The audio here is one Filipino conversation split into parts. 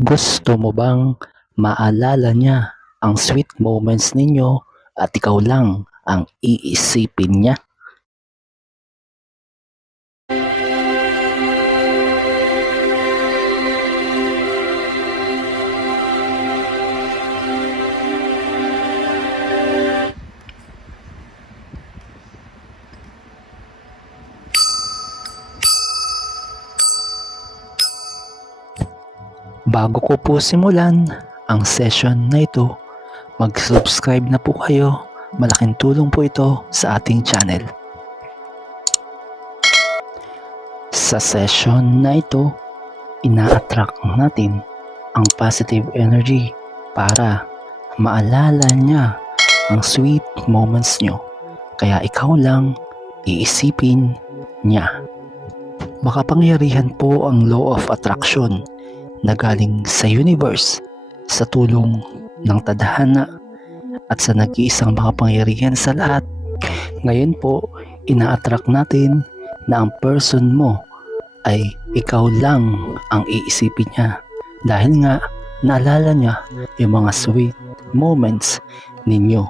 Gusto mo bang maalala niya ang sweet moments ninyo at ikaw lang ang iisipin niya? Bago ko po simulan ang session na ito, mag-subscribe na po kayo. Malaking tulong po ito sa ating channel. Sa session na ito, ina-attract natin ang positive energy para maalala niya ang sweet moments nyo. Kaya ikaw lang iisipin niya. Makapangyarihan po ang law of attraction na galing sa universe sa tulong ng tadhana at sa nag-iisang makapangyarihan sa lahat. Ngayon po, ina-attract natin na ang person mo ay ikaw lang ang iisipin niya dahil nga naalala niya yung mga sweet moments ninyo.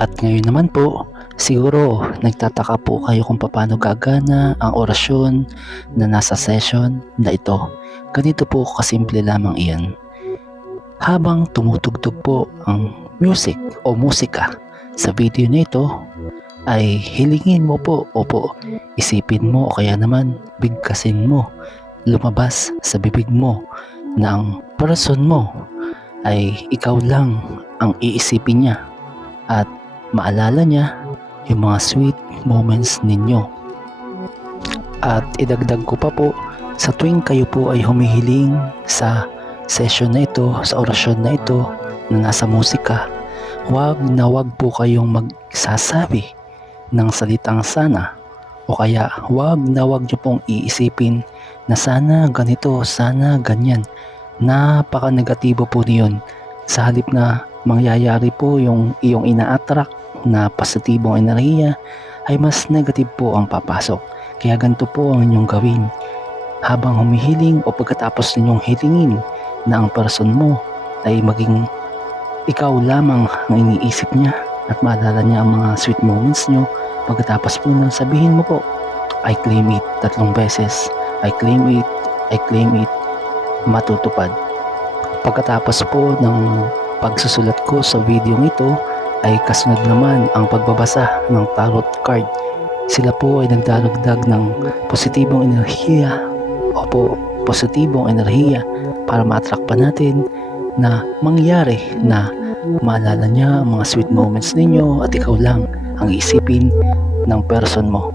At ngayon naman po, siguro nagtataka po kayo kung paano gagana ang orasyon na nasa session na ito. Ganito po kasimple lamang iyan. Habang tumutugtog po ang music o musika sa video na ito, ay hilingin mo po o isipin mo o kaya naman bigkasin mo, lumabas sa bibig mo na ang person mo ay ikaw lang ang iisipin niya at maalala niya yung mga sweet moments ninyo. At idagdag ko pa po, sa tuwing kayo po ay humihiling sa session na ito, sa orasyon na ito na nasa musika, wag po kayong magsasabi ng salitang sana o kaya wag niyo pong iisipin na sana ganito, sana ganyan. Napaka-negatibo po niyon. Sa halip na mangyayari po yung iyong ina-attract na positibong enerhiya ay mas negative po ang papasok. Kaya ganito po ang inyong gawin. Habang humihiling o pagkatapos ninyong hilingin na ang person mo ay maging ikaw lamang ang iniisip niya at maalala niya ang mga sweet moments nyo, pagkatapos po nang sabihin mo po, I claim it 3 beses, I claim it, matutupad. Pagkatapos po ng pagsusulat ko sa video ito ay kasunod naman ang pagbabasa ng tarot card. Sila po ay nagdaragdag ng positibong enerhiya positibong enerhiya para ma-attract pa natin na mangyari na maalala niya ang mga sweet moments ninyo at ikaw lang ang isipin ng person mo.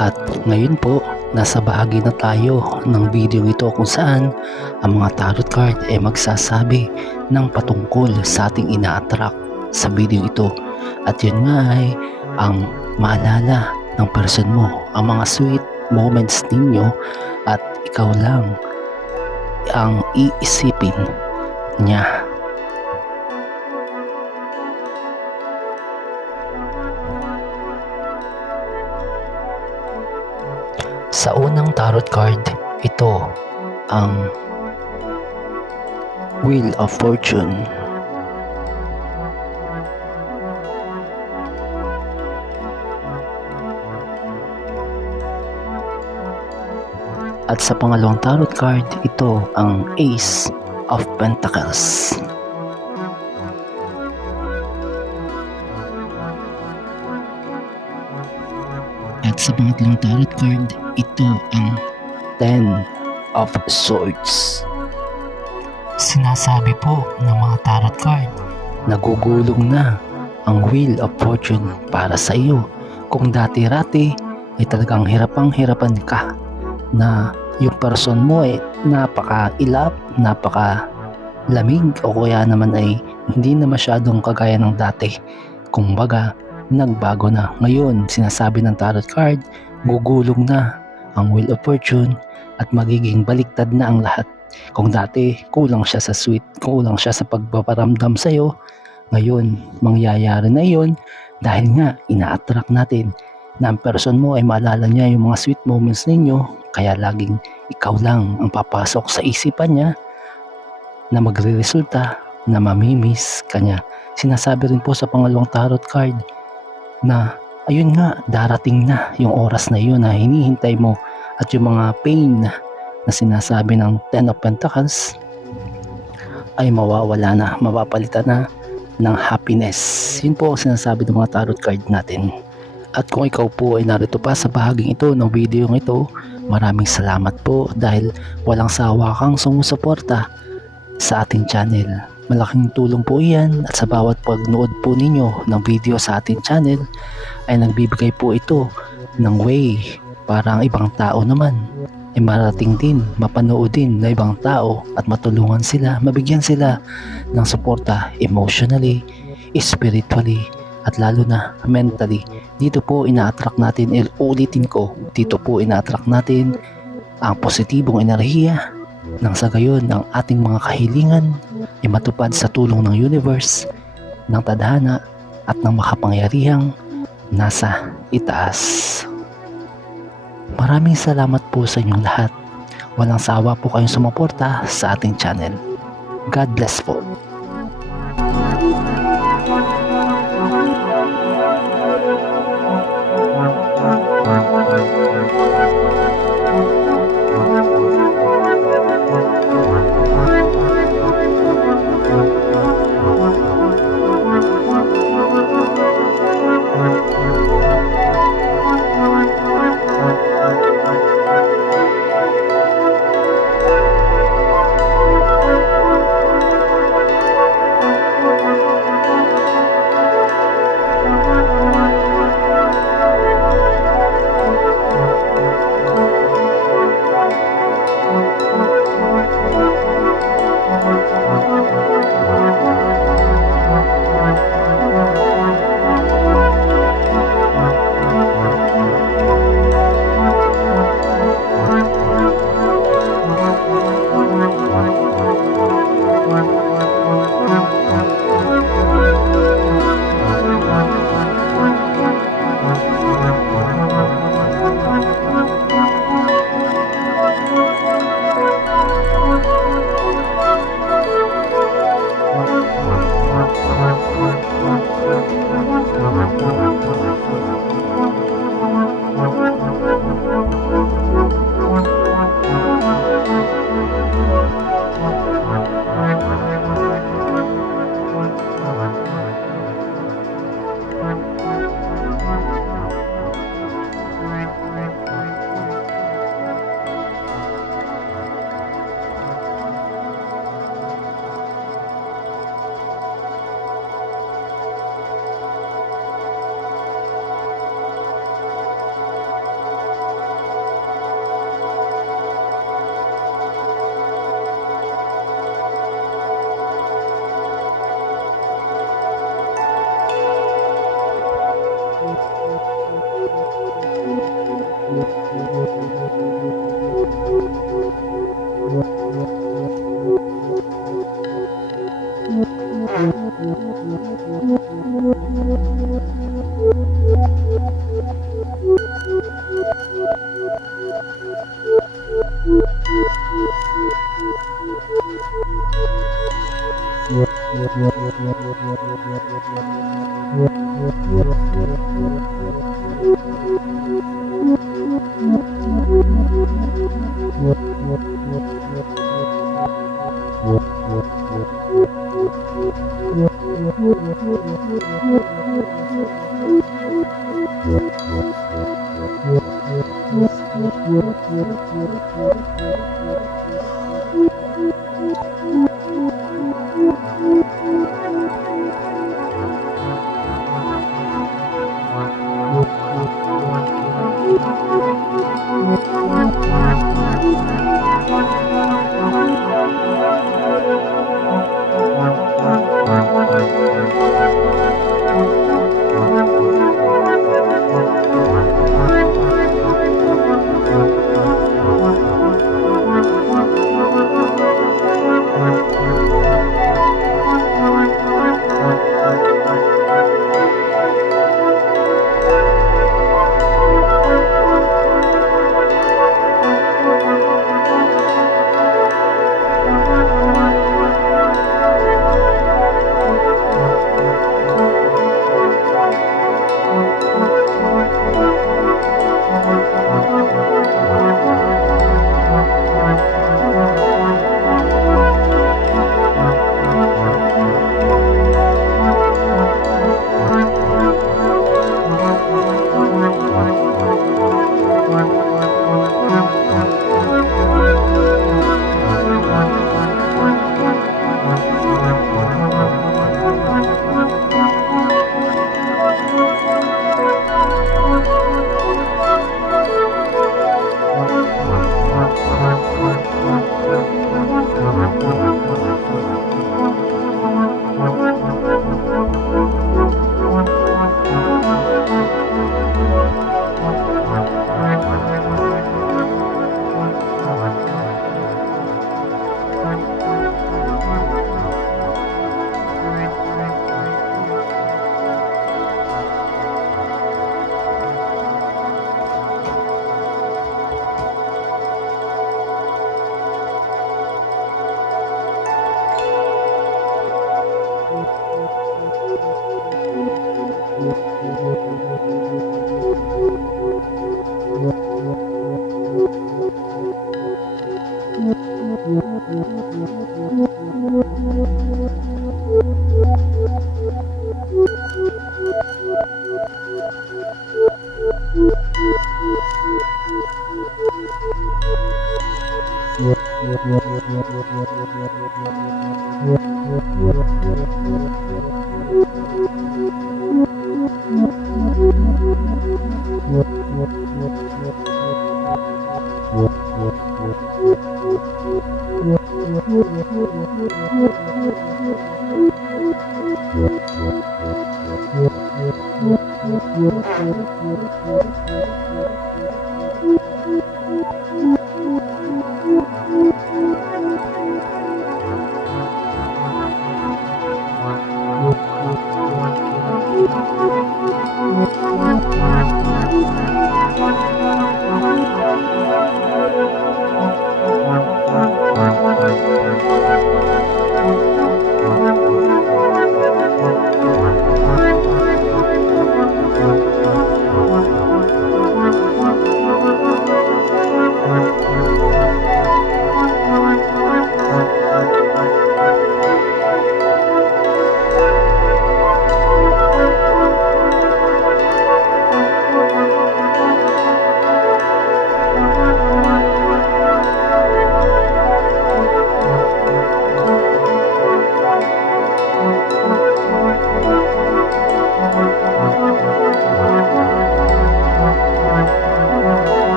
At ngayon po, nasa bahagi na tayo ng video ito kung saan ang mga tarot card ay magsasabi ng patungkol sa ating ina-attract sa video ito. At yun nga ay ang maalala ng person mo, ang mga sweet moments ninyo at ikaw lang ang iisipin niya. Sa unang tarot card, ito ang Wheel of Fortune. At sa pangalawang tarot card, ito ang Ace of Pentacles. At sa pangatlong tarot card, ito ang Ten of Swords. Sinasabi po ng mga tarot card, nagugulong na ang Wheel of Fortune para sa iyo. Kung dati-rati ay talagang hirapang-hirapan ka na yung person mo ay napaka-ilap, napaka-lamig o kaya naman ay hindi na masyadong kagaya ng dati. Kumbaga, nagbago na. Ngayon, sinasabi ng tarot card, gugulong na ang Wheel of Fortune at magiging baliktad na ang lahat. Kung dati kulang siya sa sweet, kulang siya sa pagpaparamdam sa iyo, ngayon mangyayari na iyon dahil nga ina-attract natin na ang person mo ay maalala niya yung mga sweet moments ninyo, kaya laging ikaw lang ang papasok sa isipan niya na magre-resulta na mamimiss kanya. Sinasabi rin po sa pangalawang tarot card na ayun nga, darating na yung oras na yun na hinihintay mo at yung mga pain na sinasabi ng Ten of Pentacles ay mawawala na, mapapalitan na ng happiness. Yun po ang sinasabi ng mga tarot card natin. At kung ikaw po ay narito pa sa bahaging ito ng video ito, maraming salamat po dahil walang sawa kang sumusuporta sa ating channel. Malaking tulong po iyan at sa bawat pagnood po ninyo ng video sa ating channel ay nagbibigay po ito ng way para ang ibang tao naman ay marating din, mapanood din na ibang tao at matulungan sila, mabigyan sila ng suporta emotionally, spiritually at lalo na mentally. Dito po ina-attract natin, ulitin ko, dito po ina-attract natin ang positibong enerhiya nang sa gayon ang ating mga kahilingan ay matupad sa tulong ng universe, ng tadhana at ng makapangyarihang nasa itaas. Maraming salamat po sa inyong lahat. Walang sawa po kayong sumuporta sa ating channel. God bless po.